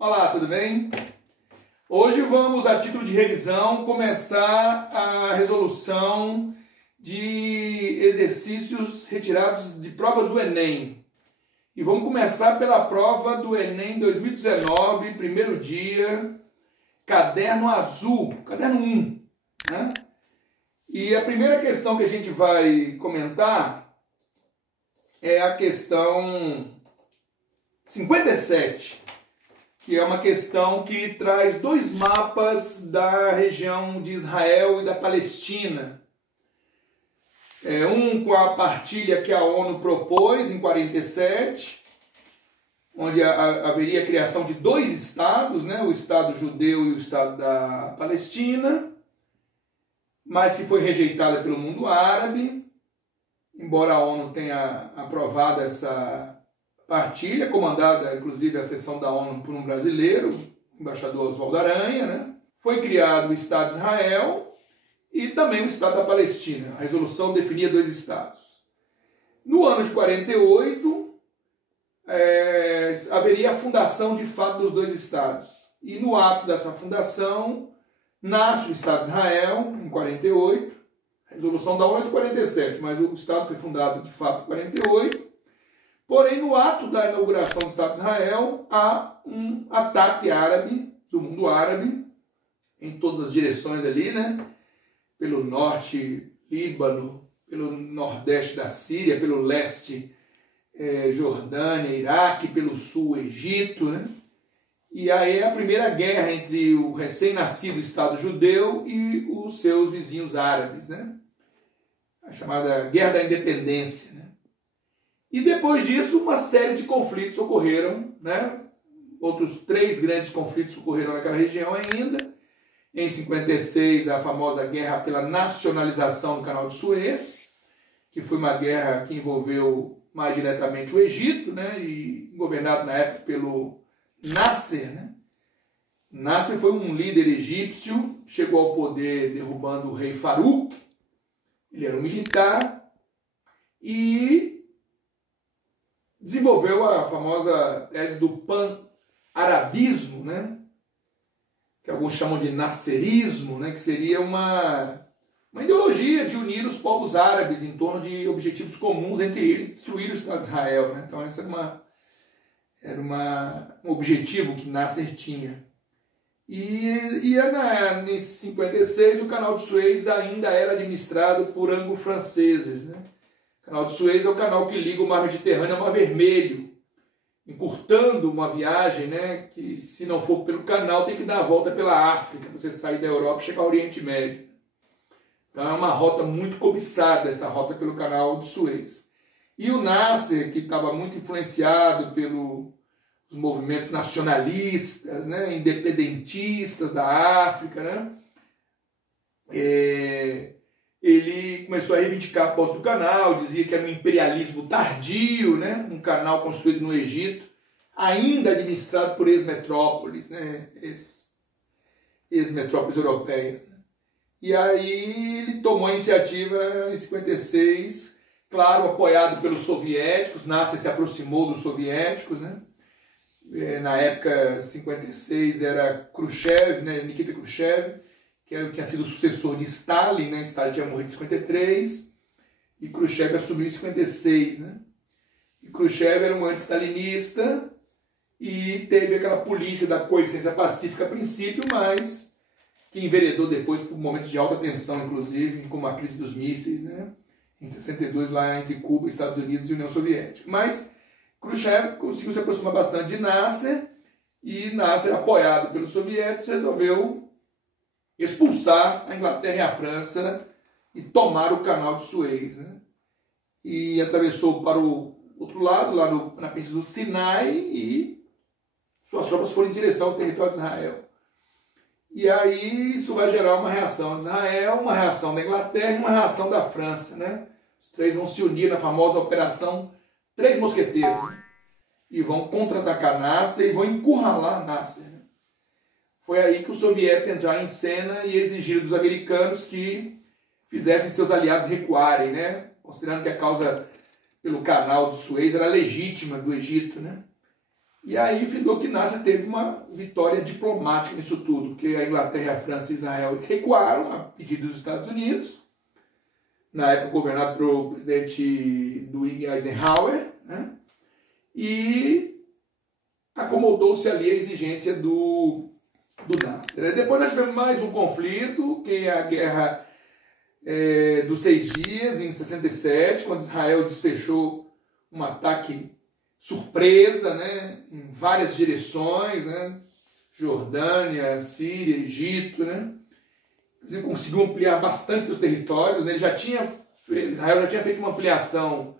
Olá, tudo bem? Hoje vamos, a título de revisão, começar a resolução de exercícios retirados de provas do Enem. E vamos começar pela prova do Enem 2019, primeiro dia, caderno azul, caderno 1, né? E a primeira questão que a gente vai comentar é a questão 57, que é uma questão que traz dois mapas da região de Israel e da Palestina. Um com a partilha que a ONU propôs em 47, onde haveria a criação de dois estados, né? O Estado judeu e o Estado da Palestina, mas que foi rejeitada pelo mundo árabe, embora a ONU tenha aprovado essa partilha, comandada inclusive a sessão da ONU por um brasileiro, o embaixador Oswaldo Aranha, né? Foi criado o Estado de Israel e também o Estado da Palestina. A resolução definia dois estados. No ano de 48, haveria a fundação de fato dos dois estados. E no ato dessa fundação, nasce o Estado de Israel, em 48, a resolução da ONU é de 47, mas o Estado foi fundado de fato em 48. Porém, no ato da inauguração do Estado de Israel, há um ataque árabe, do mundo árabe, em todas as direções ali, né? Pelo norte, Líbano, pelo nordeste da Síria, pelo leste, Jordânia, Iraque, pelo sul, Egito, né? E aí é a primeira guerra entre o recém-nascido Estado judeu e os seus vizinhos árabes, né? A chamada Guerra da Independência, né? E depois disso, uma série de conflitos ocorreram, né? Outros 3 grandes conflitos ocorreram naquela região ainda. Em 56, a famosa guerra pela nacionalização do Canal de Suez, que foi uma guerra que envolveu mais diretamente o Egito, né? E governado na época pelo Nasser, né? Nasser foi um líder egípcio, chegou ao poder derrubando o rei Farouk. Ele era um militar e desenvolveu a famosa tese do pan-arabismo, né? Que alguns chamam de nasserismo, né? Que seria uma ideologia de unir os povos árabes em torno de objetivos comuns, entre eles destruir o Estado de Israel, né? Então esse era um objetivo que Nasser tinha. E nesse 56 o Canal de Suez ainda era administrado por anglo-franceses, né? O Canal de Suez é o canal que liga o Mar Mediterrâneo ao Mar Vermelho, encurtando uma viagem, né, que se não for pelo canal tem que dar a volta pela África, você sair da Europa e chegar ao Oriente Médio. Então é uma rota muito cobiçada, essa rota pelo Canal de Suez. E o Nasser, que estava muito influenciado pelos movimentos nacionalistas, né, independentistas da África, né, ele começou a reivindicar a posse do canal, dizia que era um imperialismo tardio, né? Um canal construído no Egito, ainda administrado por ex-metrópoles, né? Ex-metrópoles europeias. Né? E aí ele tomou a iniciativa em 56, claro, apoiado pelos soviéticos. Nasser se aproximou dos soviéticos, né? Na época, 56, era Khrushchev, né? Nikita Khrushchev, que tinha sido o sucessor de Stalin, né? Stalin tinha morrido em 53, e Khrushchev assumiu em 56, né? E Khrushchev era um anti-stalinista e teve aquela política da coexistência pacífica a princípio, mas que enveredou depois por momentos de alta tensão, inclusive, como a crise dos mísseis, né? Em 62, lá entre Cuba, Estados Unidos e União Soviética. Mas Khrushchev conseguiu se aproximar bastante de Nasser, e Nasser, apoiado pelos soviéticos, resolveu expulsar a Inglaterra e a França e tomar o Canal de Suez, né? E atravessou para o outro lado, lá na Península do Sinai, e suas tropas foram em direção ao território de Israel. E aí isso vai gerar uma reação de Israel, uma reação da Inglaterra e uma reação da França, né? Os 3 vão se unir na famosa Operação Três Mosqueteiros, né? E vão contra-atacar Nasser e vão encurralar Nasser, né? Foi aí que os soviéticos entraram em cena e exigiram dos americanos que fizessem seus aliados recuarem, né? Considerando que a causa pelo Canal de Suez era legítima do Egito, né? E aí findou que Nasser teve uma vitória diplomática nisso tudo, porque a Inglaterra, a França e Israel recuaram a pedido dos Estados Unidos, na época governado pelo presidente Dwight Eisenhower, né? E acomodou-se ali a exigência do Nasser. Depois nós tivemos mais um conflito, que é a Guerra dos 6 Dias, em 67, quando Israel desfechou um ataque surpresa, né, em várias direções, né, Jordânia, Síria, Egito, né, ele conseguiu ampliar bastante seus territórios, né, Israel já tinha feito uma ampliação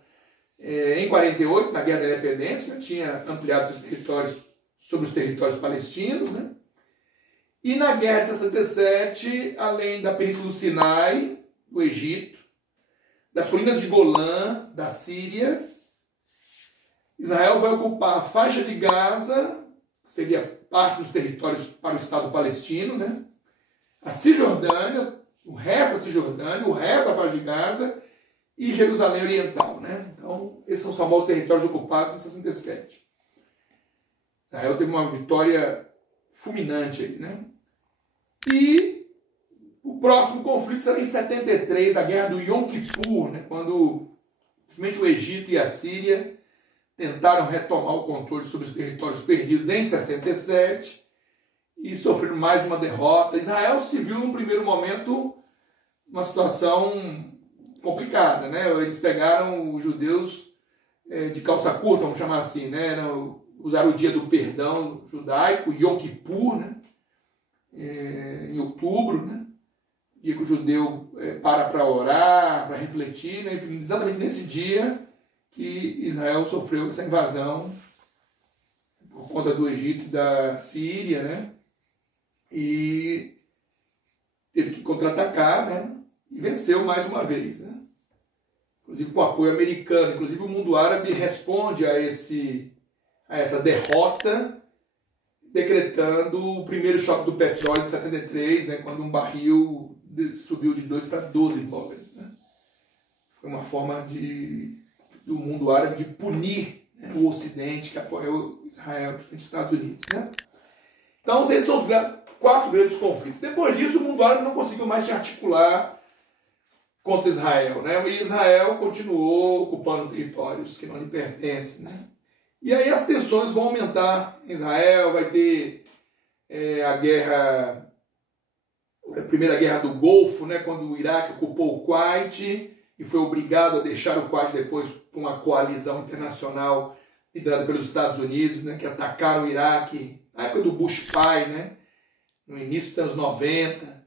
em 48, na Guerra da Independência, já tinha ampliado seus territórios sobre os territórios palestinos, né, e na Guerra de 67, além da Península do Sinai, do Egito, das colinas de Golã, da Síria, Israel vai ocupar a faixa de Gaza, que seria parte dos territórios para o Estado palestino, né? A Cisjordânia, o resto da Cisjordânia, o resto da faixa de Gaza e Jerusalém Oriental, né? Então, esses são os famosos territórios ocupados em 67. Israel teve uma vitória fulminante aí, né? E o próximo conflito será em 73, a Guerra do Yom Kippur, né? Quando principalmente o Egito e a Síria tentaram retomar o controle sobre os territórios perdidos em 67 e sofreram mais uma derrota. Israel se viu, num primeiro momento, uma situação complicada, né? Eles pegaram os judeus de calça curta, vamos chamar assim, né? Usaram o dia do perdão judaico, Yom Kippur, né? Em outubro, né? Dia que o judeu para orar, para refletir, né? Exatamente nesse dia que Israel sofreu essa invasão por conta do Egito e da Síria, né? E teve que contra-atacar, né? E venceu mais uma vez, né? Inclusive com apoio americano. Inclusive o mundo árabe responde a essa derrota, decretando o primeiro choque do petróleo de 73, né? Quando um barril subiu de 2 para 12 dólares, né? Foi uma forma do mundo árabe de punir, né, o Ocidente, que apoiou Israel, principalmente os Estados Unidos, né? Então, esses são os 4 grandes conflitos. Depois disso, o mundo árabe não conseguiu mais se articular contra Israel, né? E Israel continuou ocupando territórios que não lhe pertencem, né? E aí as tensões vão aumentar em Israel, vai ter a Primeira Guerra do Golfo, né, quando o Iraque ocupou o Kuwait e foi obrigado a deixar o Kuwait depois por uma coalizão internacional liderada pelos Estados Unidos, né, que atacaram o Iraque na época do Bush pai, né, no início dos anos 90,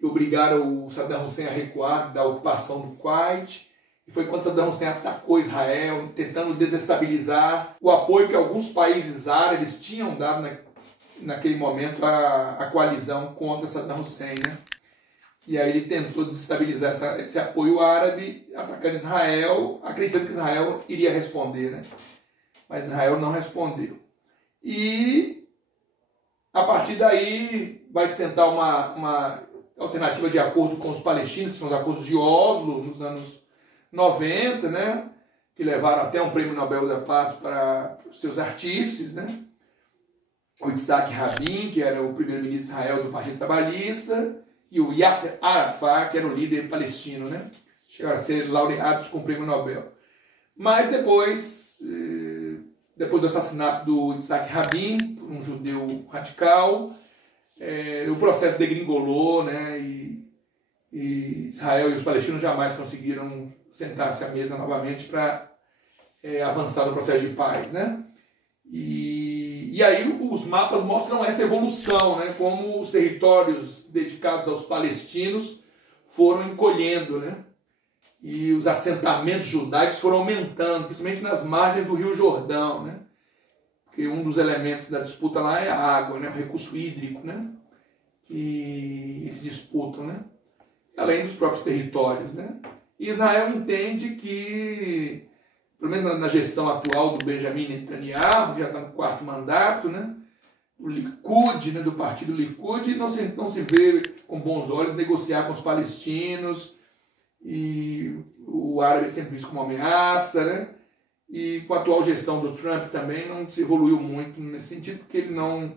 e obrigaram o Saddam Hussein a recuar da ocupação do Kuwait. E foi quando Saddam Hussein atacou Israel, tentando desestabilizar o apoio que alguns países árabes tinham dado naquele momento à coalizão contra Saddam Hussein, né? E aí ele tentou desestabilizar esse apoio árabe, atacando Israel, acreditando que Israel iria responder, né? Mas Israel não respondeu. E a partir daí vai se tentar uma alternativa de acordo com os palestinos, que são os acordos de Oslo, nos anos 90, né? Que levaram até um prêmio Nobel da Paz para os seus artífices, né? O Yitzhak Rabin, que era o primeiro-ministro de Israel do Partido Trabalhista, e o Yasser Arafat, que era o líder palestino, né? Chegaram a ser laureados com o prêmio Nobel. Mas depois do assassinato do Yitzhak Rabin, por um judeu radical, o processo degringolou, né? E Israel e os palestinos jamais conseguiram sentar-se à mesa novamente para avançar no processo de paz, né? E aí os mapas mostram essa evolução, né? Como os territórios dedicados aos palestinos foram encolhendo, né? E os assentamentos judaicos foram aumentando, principalmente nas margens do Rio Jordão, né? Porque um dos elementos da disputa lá é a água, né? O recurso hídrico, né? Que eles disputam, né? Além dos próprios territórios, né? E Israel entende que, pelo menos na gestão atual do Benjamin Netanyahu, que já está no 4º mandato, né? O Likud, né? Do partido Likud, não se vê com bons olhos negociar com os palestinos, e o árabe é sempre visto como uma ameaça, né? e com a atual gestão do Trump também não se evoluiu muito nesse sentido, porque ele não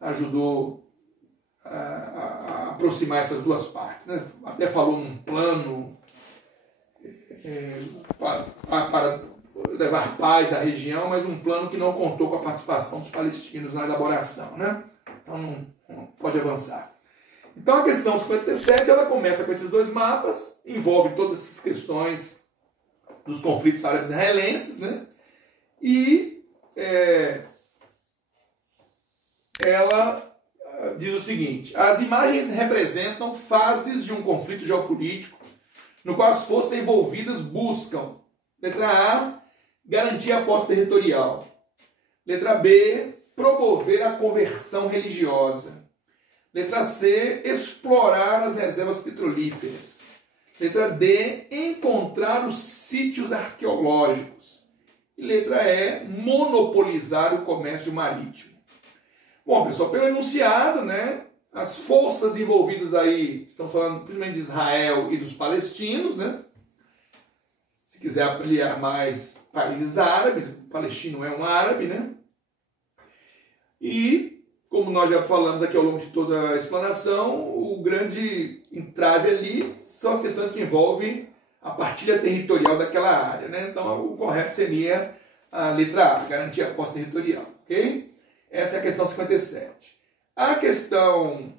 ajudou a aproximar essas duas partes, né? Até falou num plano para levar paz à região, mas um plano que não contou com a participação dos palestinos na elaboração, né? Então não pode avançar. Então a questão 57 ela começa com esses dois mapas, envolve todas essas questões dos conflitos árabes-israelenses, né? E ela diz o seguinte: as imagens representam fases de um conflito geopolítico no qual as forças envolvidas buscam, letra A, garantir a posse territorial, letra B, promover a conversão religiosa, letra C, explorar as reservas petrolíferas, letra D, encontrar os sítios arqueológicos, e letra E, monopolizar o comércio marítimo. Bom, pessoal, pelo enunciado, né, as forças envolvidas aí, estão falando principalmente de Israel e dos palestinos, né? Se quiser ampliar mais, países árabes, o palestino é um árabe, né? E, como nós já falamos aqui ao longo de toda a explanação, o grande entrave ali são as questões que envolvem a partilha territorial daquela área, né? Então, o correto seria a letra A, garantir a posse territorial, ok? Essa é a questão 57. A questão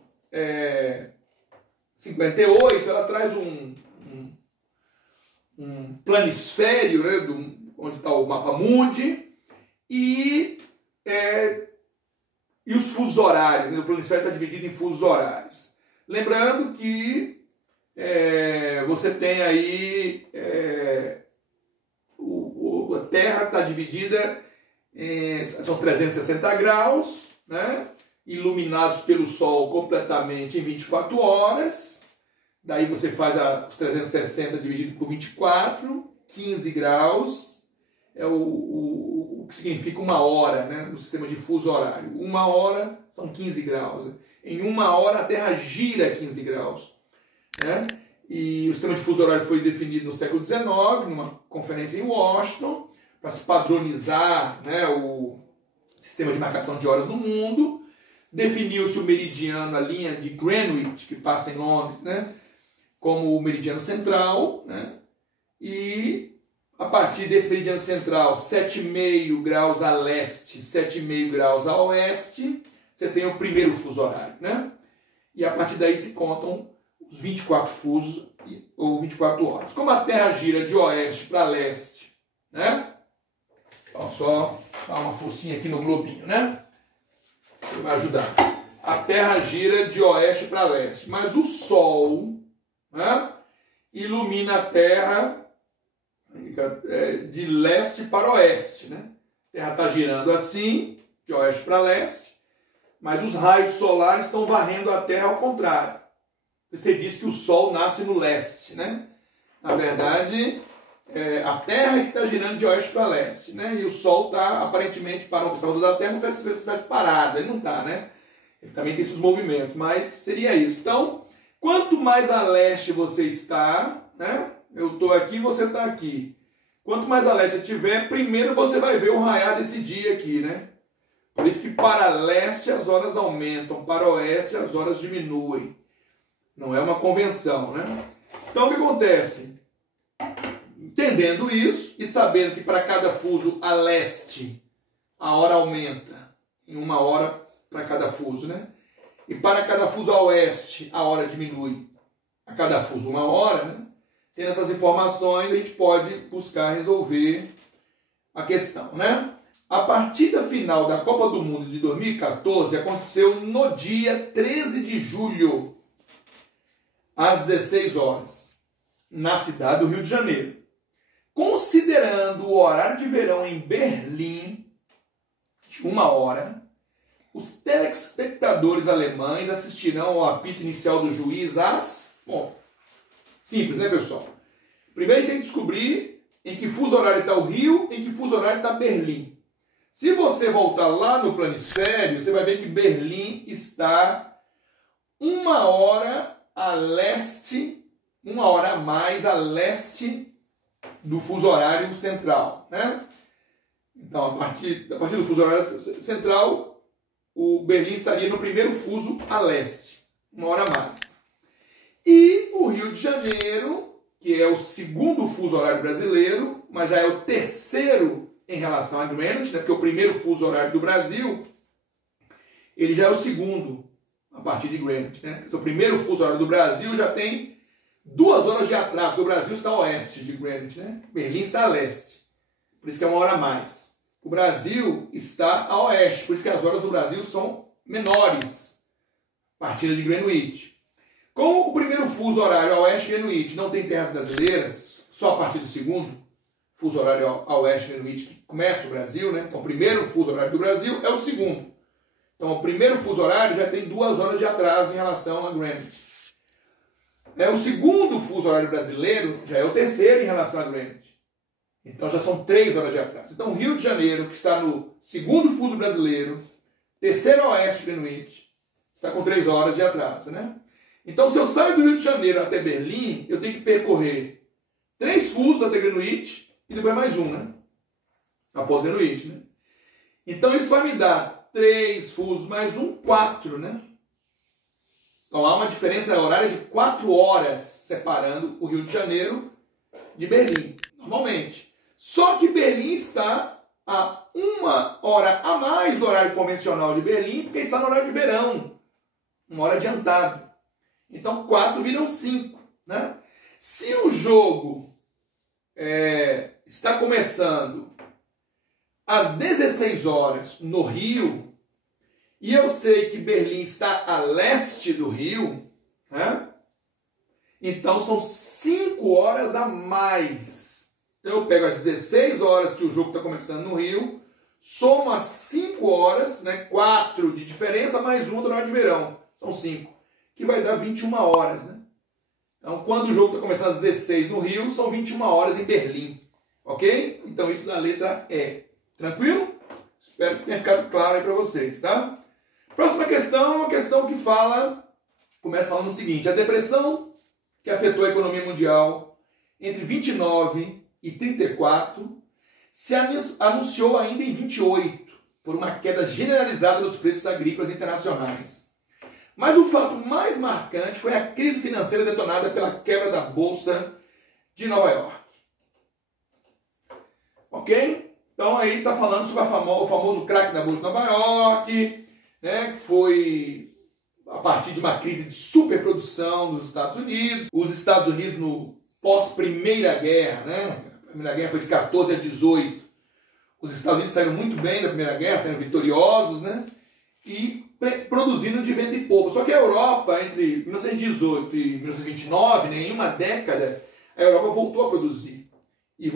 58, ela traz um planisfério, né, onde está o mapa mundi, e os fusos horários, né? O planisfério está dividido em fusos horários. Lembrando que você tem aí a Terra está dividida, são 360 graus, né? Iluminados pelo Sol completamente em 24 horas. Daí você faz os 360 dividido por 24, 15 graus. É o que significa uma hora, né, no sistema de fuso horário. Uma hora são 15 graus. Em uma hora a Terra gira 15 graus. Né? E o sistema de fuso horário foi definido no século XIX, numa conferência em Washington, para se padronizar, né, o sistema de marcação de horas no mundo. Definiu-se o meridiano, a linha de Greenwich, que passa em Londres, né, como o meridiano central, né, e a partir desse meridiano central, 7,5 graus a leste, 7,5 graus a oeste, você tem o primeiro fuso horário, né, e a partir daí se contam os 24 fusos ou 24 horas. Como a Terra gira de oeste para leste, né, então só dar uma forcinha aqui no globinho, né, que vai ajudar. A Terra gira de oeste para leste, mas o Sol, né, ilumina a Terra de leste para oeste, né? A Terra está girando assim, de oeste para leste, mas os raios solares estão varrendo a Terra ao contrário. Você diz que o Sol nasce no leste, né? Na verdade, a Terra que está girando de oeste para leste, né? E o Sol está aparentemente para o observador da Terra como se estivesse parado. Ele não está, né? Ele também tem seus movimentos, mas seria isso. Então, quanto mais a leste você está, né? Eu estou aqui, você está aqui. Quanto mais a leste estiver, primeiro você vai ver o raiar desse dia aqui, né? Por isso que para leste as horas aumentam, para oeste as horas diminuem. Não é uma convenção, né? Então o que acontece? Entendendo isso e sabendo que para cada fuso a leste a hora aumenta em uma hora para cada fuso, né? E para cada fuso a oeste a hora diminui a cada fuso uma hora, né? Tendo essas informações, a gente pode buscar resolver a questão, né? A partida final da Copa do Mundo de 2014 aconteceu no dia 13 de julho, às 16 horas, na cidade do Rio de Janeiro. Considerando o horário de verão em Berlim, de 1 hora, os telespectadores alemães assistirão ao apito inicial do juiz às... Bom, simples, né, pessoal? Primeiro a gente tem que descobrir em que fuso horário está o Rio, em que fuso horário está Berlim. Se você voltar lá no planisfério, você vai ver que Berlim está 1 hora a leste, 1 hora a mais a leste do fuso horário central, né? Então, a partir do fuso horário central, o Berlim estaria no primeiro fuso a leste, 1 hora a mais. E o Rio de Janeiro, que é o segundo fuso horário brasileiro, mas já é o terceiro em relação a Greenwich, né? Porque o primeiro fuso horário do Brasil, ele já é o segundo a partir de Greenwich, né? O primeiro fuso horário do Brasil já tem 2 horas de atraso. O Brasil está a oeste de Greenwich, né? Berlim está a leste. Por isso que é 1 hora a mais. O Brasil está a oeste. Por isso que as horas do Brasil são menores. Partida de Greenwich. Como o primeiro fuso horário a oeste de Greenwich não tem terras brasileiras, só a partir do segundo fuso horário a oeste de Greenwich que começa o Brasil, né? Então o primeiro fuso horário do Brasil é o segundo. Então o primeiro fuso horário já tem 2 horas de atraso em relação a Greenwich. O segundo fuso horário brasileiro já é o terceiro em relação a Greenwich. Então já são 3 horas de atraso. Então Rio de Janeiro, que está no segundo fuso brasileiro, terceiro a oeste de Greenwich, está com 3 horas de atraso, né? Então se eu saio do Rio de Janeiro até Berlim, eu tenho que percorrer 3 fusos até Greenwich e depois mais um, né? Após Greenwich, né? Então isso vai me dar 3 fusos mais um, 4, né? Então há uma diferença horária de 4 horas separando o Rio de Janeiro de Berlim, normalmente. Só que Berlim está a 1 hora a mais do horário convencional de Berlim, porque está no horário de verão, 1 hora adiantado. Então 4 viram 5, né? Se o jogo está começando às 16 horas no Rio, e eu sei que Berlim está a leste do Rio, né? Então são 5 horas a mais. Então eu pego as 16 horas que o jogo está começando no Rio, somo as 5 horas, né? 4 de diferença, mais 1 do horário de verão. São 5, que vai dar 21 horas, né? Então quando o jogo está começando às 16 no Rio, são 21 horas em Berlim. Ok? Então isso na letra E. Tranquilo? Espero que tenha ficado claro aí para vocês, tá? Próxima questão é uma questão que começa falando o seguinte: a depressão que afetou a economia mundial entre 29 e 34 se anunciou ainda em 28 por uma queda generalizada dos preços agrícolas internacionais. Mas o fato mais marcante foi a crise financeira detonada pela quebra da Bolsa de Nova York. Ok? Então aí está falando sobre o famoso crack da Bolsa de Nova York, né, que foi a partir de uma crise de superprodução dos Estados Unidos. Os Estados Unidos no pós-Primeira Guerra, né, a Primeira Guerra foi de 14 a 18. Os Estados Unidos saíram muito bem da Primeira Guerra, saíram vitoriosos, né, e produzindo de vento e pouco. Só que a Europa, entre 1918 e 1929, né, em uma década, a Europa voltou a produzir. E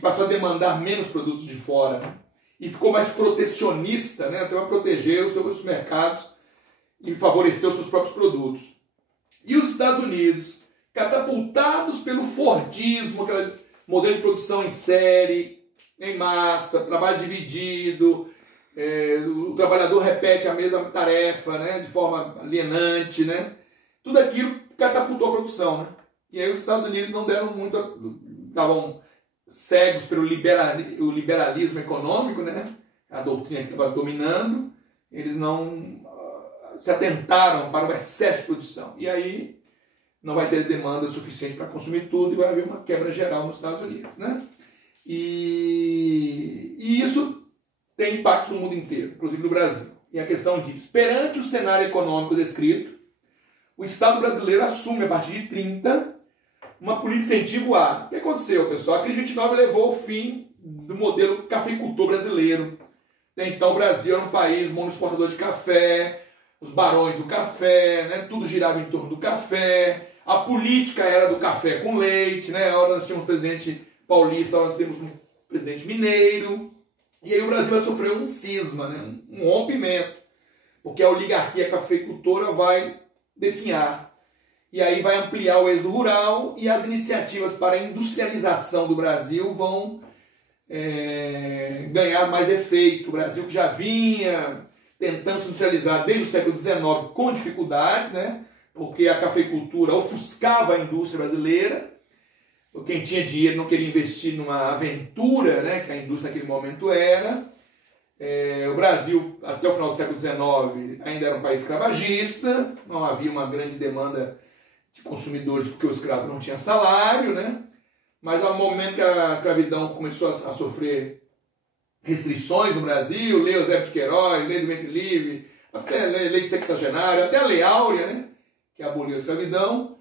passou a demandar menos produtos de fora, né? E ficou mais protecionista, né? Até para proteger os seus mercados e favorecer os seus próprios produtos. E os Estados Unidos, catapultados pelo Fordismo, aquele modelo de produção em série, em massa, trabalho dividido, o trabalhador repete a mesma tarefa, né? De forma alienante, né? Tudo aquilo catapultou a produção, né? E aí os Estados Unidos não deram muito, estavam cegos pelo liberalismo econômico, né? A doutrina que estava dominando, eles não se atentaram para o excesso de produção. E aí não vai ter demanda suficiente para consumir tudo e vai haver uma quebra geral nos Estados Unidos, né? E isso tem impactos no mundo inteiro, inclusive no Brasil. E a questão diz: perante o cenário econômico descrito, o Estado brasileiro assume, a partir de 30, uma política de incentivo a... O que aconteceu, pessoal? A crise de 29 levou ao fim do modelo cafeicultor brasileiro. Então o Brasil era um país monoexportador de café, os barões do café, né? Tudo girava em torno do café, a política era do café com leite, né? Agora nós tínhamos um presidente paulista, agora temos um presidente mineiro, e aí o Brasil vai sofrer um cisma, né? Um rompimento, porque a oligarquia cafeicultora vai definhar. E aí vai ampliar o êxodo rural e as iniciativas para a industrialização do Brasil vão ganhar mais efeito. O Brasil que já vinha tentando se industrializar desde o século XIX com dificuldades, né? Porque a cafeicultura ofuscava a indústria brasileira, Quem tinha dinheiro não queria investir numa aventura, né, que a indústria naquele momento era. O Brasil, até o final do século XIX, ainda era um país escravagista, não havia uma grande demanda de consumidores porque o escravo não tinha salário, né? Mas ao momento que a escravidão começou a sofrer restrições no Brasil, lei Eusébio de Queiroz, lei do ventre livre, até lei de sexagenário, até a lei Áurea, né, que aboliu a escravidão,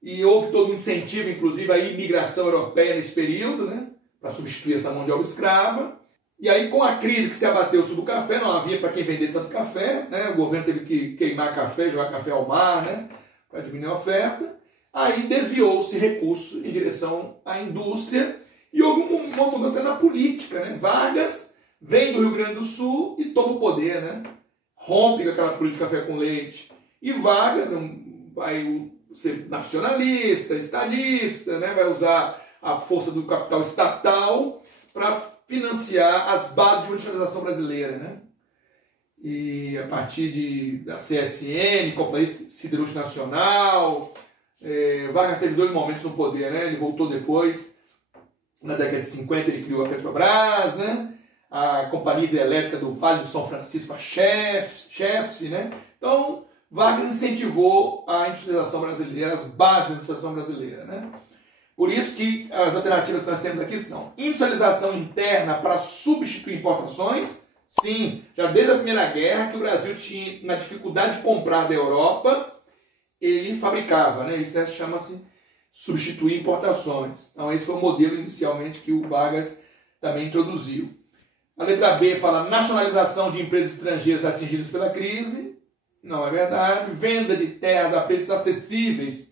e houve todo um incentivo, inclusive, à imigração europeia nesse período, né, para substituir essa mão de obra escrava. E aí, com a crise que se abateu sobre o café, não havia para quem vender tanto café, né, o governo teve que queimar café, jogar café ao mar, né, para diminuir a oferta. Aí desviou-se recursos em direção à indústria e houve uma mudança na política, né? Vargas vem do Rio Grande do Sul e toma o poder, né? Rompe com aquela política café com leite. E Vargas vai ser nacionalista, estadista, né? Vai usar a força do capital estatal para financiar as bases de industrialização brasileira, né? E a partir da CSN, Companhia Siderúrgica Nacional, Vargas teve 2 momentos no poder, né? Ele voltou depois, na década de 50 ele criou a Petrobras, né? A Companhia Hidrelétrica do Vale do São Francisco, a Chesf, né? Então, Vargas incentivou a industrialização brasileira, as bases da industrialização brasileira, né? Por isso que as alternativas que nós temos aqui são industrialização interna para substituir importações. Sim, já desde a Primeira Guerra, que o Brasil tinha na dificuldade de comprar da Europa, ele fabricava, né? Isso chama-se substituir importações. Então esse foi o modelo inicialmente que o Vargas também introduziu. A letra B fala nacionalização de empresas estrangeiras atingidas pela crise. Não é verdade. Venda de terras a preços acessíveis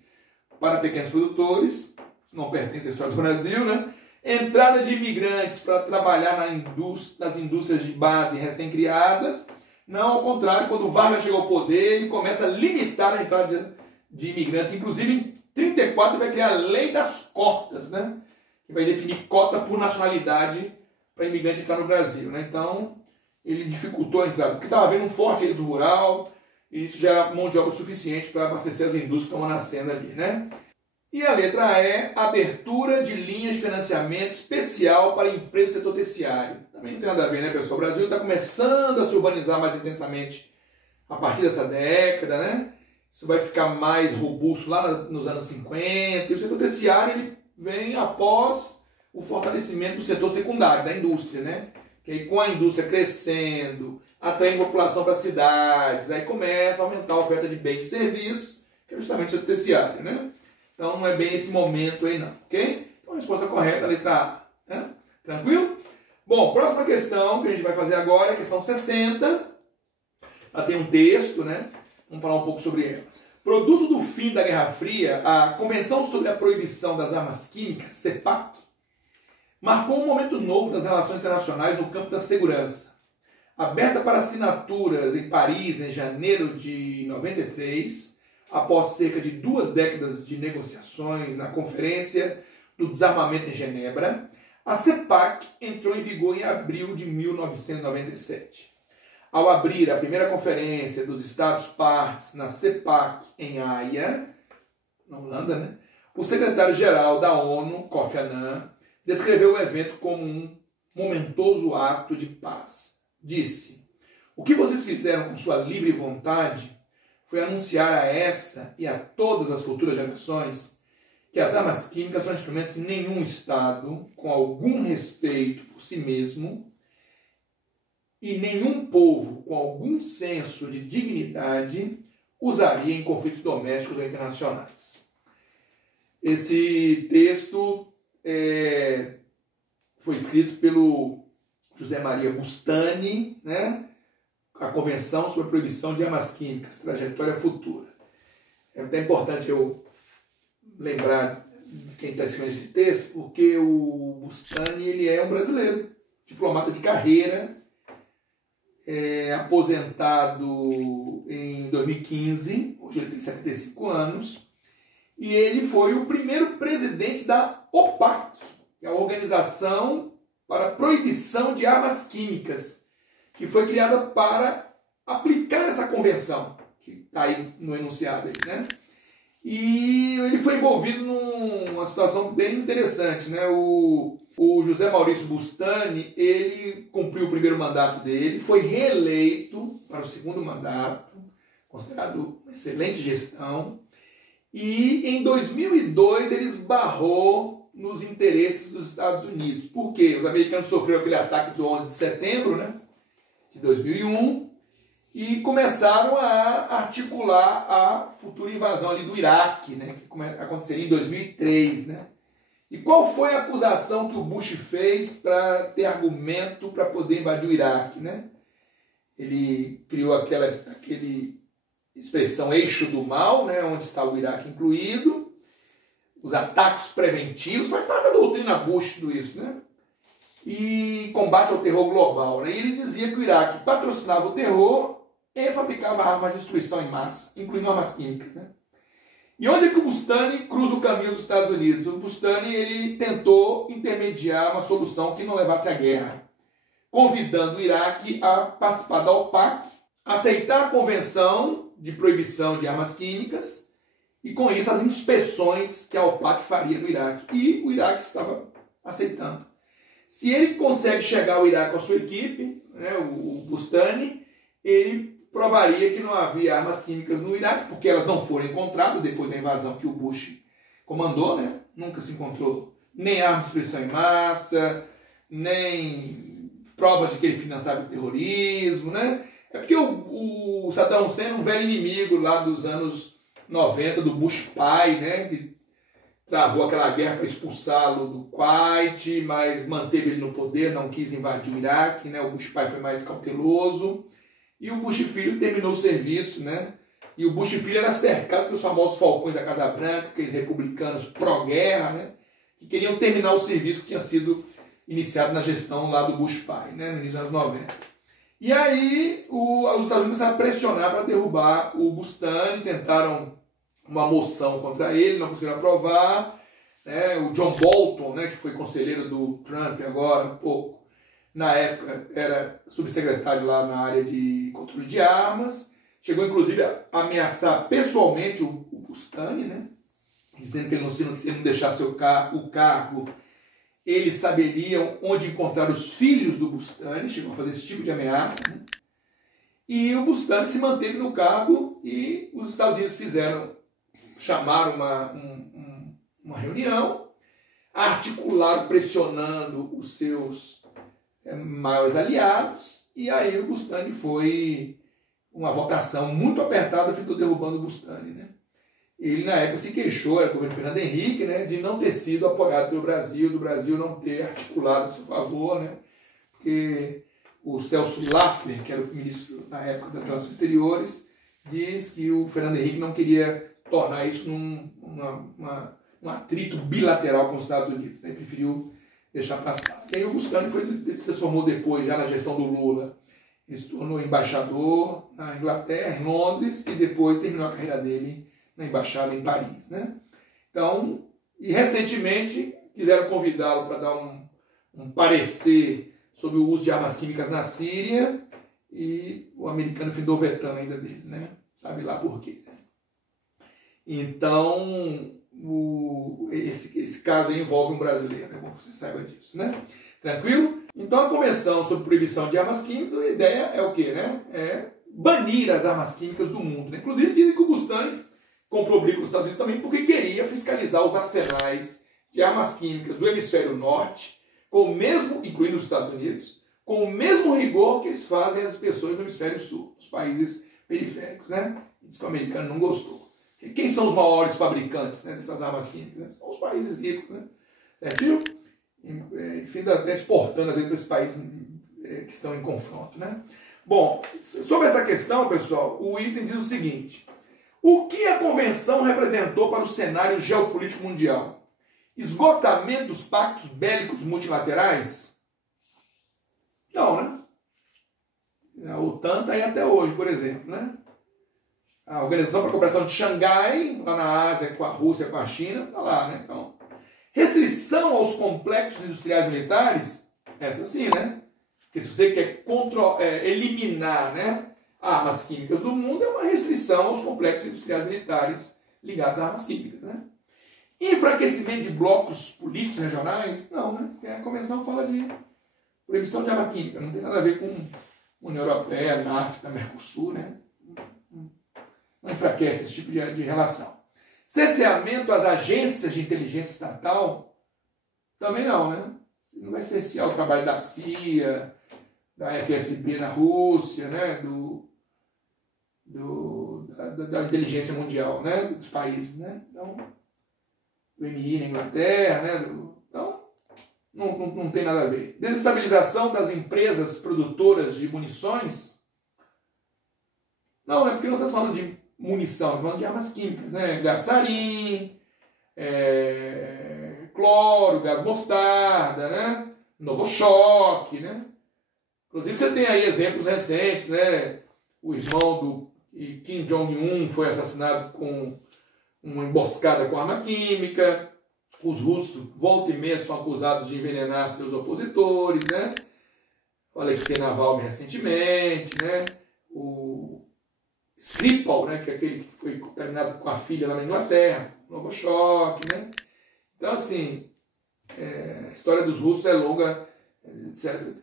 para pequenos produtores. Isso não pertence à história do Brasil, né? Entrada de imigrantes para trabalhar nas indústrias de base recém-criadas. Não, ao contrário, quando o Vargas chegou ao poder, ele começa a limitar a entrada de imigrantes. Inclusive, em 1934, vai criar a Lei das Cotas, né? Que vai definir cota por nacionalidade para imigrante entrar no Brasil, né? Então, ele dificultou a entrada, porque estava havendo um forte êxodo rural, e isso já era mão de obra suficiente para abastecer as indústrias que estão nascendo ali, né? E a letra E, abertura de linhas de financiamento especial para empresas do setor terciário. Também não tem nada a ver, né, pessoal? O Brasil está começando a se urbanizar mais intensamente a partir dessa década, né? Isso vai ficar mais robusto lá nos anos 50. E o setor terciário ele vem após o fortalecimento do setor secundário, da indústria, né? Que aí, com a indústria crescendo, atraindo população para as cidades, aí começa a aumentar a oferta de bens e serviços, que é justamente o setor terciário, né? Então não é bem nesse momento aí não, ok? Então a resposta correta, a letra A, né? Tranquilo? Bom, próxima questão que a gente vai fazer agora é a questão 60. Ela tem um texto, né? Vamos falar um pouco sobre ela. Produto do fim da Guerra Fria, a Convenção sobre a Proibição das Armas Químicas, CEPAC, marcou um momento novo das relações internacionais no campo da segurança. Aberta para assinaturas em Paris em janeiro de 93, após cerca de 2 décadas de negociações na Conferência do Desarmamento em Genebra, a CEPAC entrou em vigor em abril de 1997. Ao abrir a primeira conferência dos Estados-partes na CEPAC em Haia, na Holanda, né, o secretário-geral da ONU, Kofi Annan, descreveu o evento como um momentoso ato de paz. Disse: "O que vocês fizeram com sua livre vontade foi anunciar a essa e a todas as futuras gerações que as armas químicas são instrumentos que nenhum Estado, com algum respeito por si mesmo, e nenhum povo com algum senso de dignidade usaria em conflitos domésticos ou internacionais." Esse texto foi escrito pelo José Maria Bustani, né? A Convenção sobre a Proibição de Armas Químicas, Trajetória Futura. É até importante eu lembrar de quem está escrevendo esse texto, porque o Bustani ele é um brasileiro, diplomata de carreira, aposentado em 2015, hoje ele tem 75 anos, e ele foi o primeiro presidente da OPAC, que é a Organização para a Proibição de Armas Químicas, que foi criada para aplicar essa convenção, que está aí no enunciado, aí, né? E ele foi envolvido numa situação bem interessante, né? O José Maurício Bustani, ele cumpriu o primeiro mandato dele, foi reeleito para o segundo mandato, considerado uma excelente gestão, e em 2002 ele esbarrou nos interesses dos Estados Unidos. Por quê? Os americanos sofreram aquele ataque do 11 de setembro, né, de 2001, e começaram a articular a futura invasão ali do Iraque, né, que aconteceria em 2003, né? E qual foi a acusação que o Bush fez para ter argumento para poder invadir o Iraque, né? Ele criou aquela expressão eixo do mal, né, onde está o Iraque incluído, os ataques preventivos, faz parte da doutrina Bush tudo isso, né? E combate ao terror global, né? E ele dizia que o Iraque patrocinava o terror e fabricava armas de destruição em massa, incluindo armas químicas, né? E onde é que o Bustani cruza o caminho dos Estados Unidos? O Bustani, ele tentou intermediar uma solução que não levasse à guerra, convidando o Iraque a participar da OPAC, aceitar a convenção de proibição de armas químicas e, com isso, as inspeções que a OPAC faria no Iraque. E o Iraque estava aceitando. Se ele consegue chegar ao Iraque com a sua equipe, né, o Bustani, ele provaria que não havia armas químicas no Iraque, porque elas não foram encontradas depois da invasão que o Bush comandou, né? Nunca se encontrou nem armas de destruição em massa, nem provas de que ele financiava o terrorismo, né? É porque o Saddam Hussein é um velho inimigo lá dos anos 90 do Bush pai, né? Que travou aquela guerra para expulsá-lo do Kuwait, mas manteve ele no poder, não quis invadir o Iraque, né? O Bush pai foi mais cauteloso. E o Bush filho terminou o serviço, né? E o Bush filho era cercado pelos famosos falcões da Casa Branca, aqueles republicanos pró-guerra, né? Que queriam terminar o serviço que tinha sido iniciado na gestão lá do Bush pai, né? No início dos anos 90. E aí os Estados Unidos começaram a pressionar para derrubar o Bustani, tentaram uma moção contra ele, não conseguiram aprovar, né? O John Bolton, né, que foi conselheiro do Trump agora, um pouco, na época era subsecretário lá na área de controle de armas, chegou inclusive a ameaçar pessoalmente o Bustani, né, dizendo que se ele não deixasse o cargo, eles saberiam onde encontrar os filhos do Bustani, chegou a fazer esse tipo de ameaça, né? E o Bustani se manteve no cargo e os Estados Unidos chamaram uma reunião, articularam pressionando os seus maiores aliados, e aí o Bustani foi uma votação muito apertada, ficou derrubando o Bustani, né? Ele na época se queixou, era o governo Fernando Henrique, né, de não ter sido apoiado pelo Brasil, do Brasil não ter articulado a seu favor, né? Porque o Celso Laffer, que era o ministro na época das Relações Exteriores, diz que o Fernando Henrique não queria tornar isso um atrito bilateral com os Estados Unidos, né? Preferiu deixar passar. E aí o Bustani se transformou depois, já na gestão do Lula, ele se tornou embaixador na Inglaterra, em Londres, e depois terminou a carreira dele na embaixada em Paris, né? Então, e recentemente quiseram convidá-lo para dar um parecer sobre o uso de armas químicas na Síria, e o americano findou vetando ainda dele, né? Sabe lá por quê, né? Então, esse caso aí envolve um brasileiro, é bom que você saiba disso, né? Tranquilo? Então, a Convenção sobre Proibição de Armas Químicas, a ideia é o quê, né? É banir as armas químicas do mundo, né? Inclusive, dizem que o Bustani comprou briga com os Estados Unidos também porque queria fiscalizar os arsenais de armas químicas do hemisfério norte, com o mesmo, incluindo os Estados Unidos, com o mesmo rigor que eles fazem as pessoas do hemisfério sul, os países periféricos, né? Diz que o americano não gostou. Quem são os maiores fabricantes, né, dessas armas químicas? Né? São os países ricos, né? Certinho? Enfim, até exportando dentro desses países que estão em confronto, né? Bom, sobre essa questão, pessoal, o item diz o seguinte: o que a convenção representou para o cenário geopolítico mundial? Esgotamento dos pactos bélicos multilaterais? Não, né? A OTAN está aí até hoje, por exemplo, né? A Organização para a Cooperação de Xangai, lá na Ásia, com a Rússia, com a China, está lá, né? Então, restrição aos complexos industriais militares? Essa sim, né? Porque se você quer eliminar, né, armas químicas do mundo, é uma restrição aos complexos industriais militares ligados a armas químicas, né? Enfraquecimento de blocos políticos regionais? Não, né? Porque a Convenção fala de proibição de arma química, não tem nada a ver com União Europeia, NAFTA, Mercosul, né? Não enfraquece esse tipo de relação. Cerceamento às agências de inteligência estatal? Também não, né? Não vai cercear o trabalho da CIA, da FSB na Rússia, né? Da inteligência mundial, né? Dos países, né? Então, do MI na Inglaterra, né? Então, não tem nada a ver. Desestabilização das empresas produtoras de munições? Não, né? Porque não estamos falando de munição, estamos falando de armas químicas, né? Gás sarin, cloro, gás mostarda, né? Novochoque, né? Inclusive você tem aí exemplos recentes, né? O irmão do Kim Jong-un foi assassinado com uma emboscada com arma química. Os russos, volta e meia, são acusados de envenenar seus opositores, né? O Alexei Navalny recentemente, né? O Skripal, né? Que é aquele que foi contaminado com a filha lá na Inglaterra, Novochoque, né? Então, assim, a história dos russos é longa,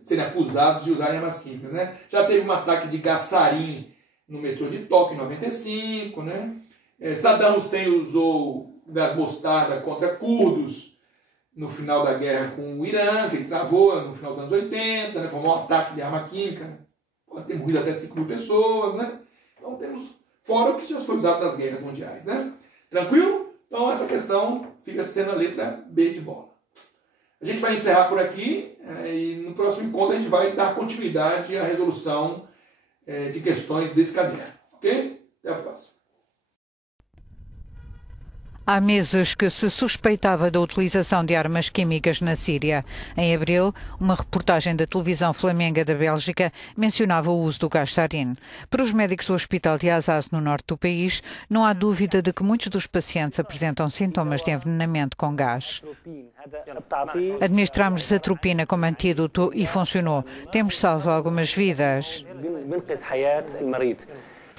serem acusados de usarem armas químicas, né? Já teve um ataque de gás sarin no metrô de Tóquio em 95, né? Saddam Hussein usou gás mostarda contra curdos no final da guerra com o Irã, que ele travou no final dos anos 80, né? Foi um ataque de arma química, pode ter morrido até 5.000 pessoas, né? Então temos, fora o que já foi usado nas guerras mundiais, né? Tranquilo? Então essa questão fica sendo a letra B de bola. A gente vai encerrar por aqui e no próximo encontro a gente vai dar continuidade à resolução de questões desse caderno, ok? Até a próxima. Há meses que se suspeitava da utilização de armas químicas na Síria. Em abril, uma reportagem da televisão flamenga da Bélgica mencionava o uso do gás sarin. Para os médicos do Hospital de Azaz, no norte do país, não há dúvida de que muitos dos pacientes apresentam sintomas de envenenamento com gás. Administramos zatropina como antídoto e funcionou. Temos salvo algumas vidas.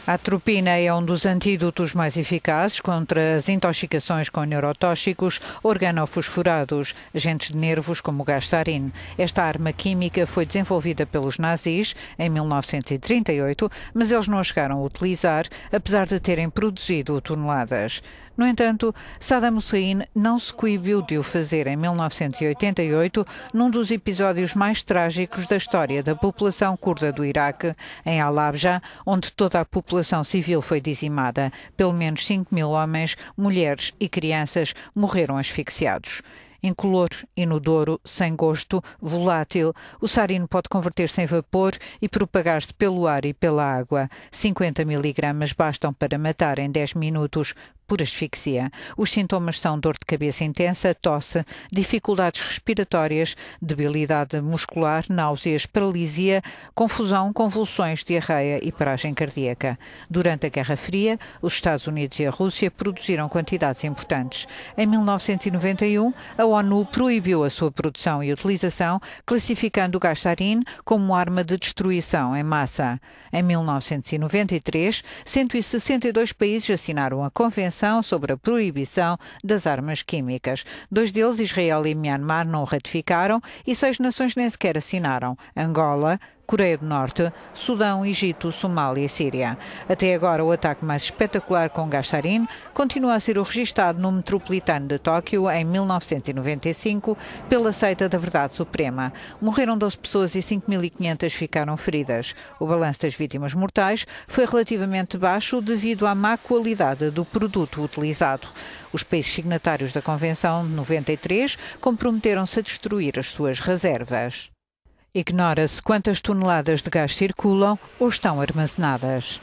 A atropina é um dos antídotos mais eficazes contra as intoxicações com neurotóxicos organofosforados, agentes de nervos como o gás sarin. Esta arma química foi desenvolvida pelos nazis em 1938, mas eles não a chegaram a utilizar, apesar de terem produzido toneladas. No entanto, Saddam Hussein não se coibiu de o fazer em 1988, num dos episódios mais trágicos da história da população curda do Iraque, em Al-Habja, onde toda a população civil foi dizimada. Pelo menos 5.000 homens, mulheres e crianças morreram asfixiados. Incolor, inodoro, sem gosto, volátil, o sarin pode converter-se em vapor e propagar-se pelo ar e pela água. 50 miligramas bastam para matar em 10 minutos por asfixia. Os sintomas são dor de cabeça intensa, tosse, dificuldades respiratórias, debilidade muscular, náuseas, paralisia, confusão, convulsões, diarreia e paragem cardíaca. Durante a Guerra Fria, os Estados Unidos e a Rússia produziram quantidades importantes. Em 1991, a ONU proibiu a sua produção e utilização, classificando o gás sarin como arma de destruição em massa. Em 1993, 162 países assinaram a Convenção sobre a proibição das armas químicas. 2 deles, Israel e Myanmar, não o ratificaram e 6 nações nem sequer assinaram: Angola, Coreia do Norte, Sudão, Egito, Somália e Síria. Até agora, o ataque mais espetacular com gás sarin continua a ser o registado no metropolitano de Tóquio em 1995 pela seita da Verdade Suprema. Morreram 12 pessoas e 5.500 ficaram feridas. O balanço das vítimas mortais foi relativamente baixo devido à má qualidade do produto utilizado. Os países signatários da Convenção de 93 comprometeram-se a destruir as suas reservas. Ignora-se quantas toneladas de gás circulam ou estão armazenadas.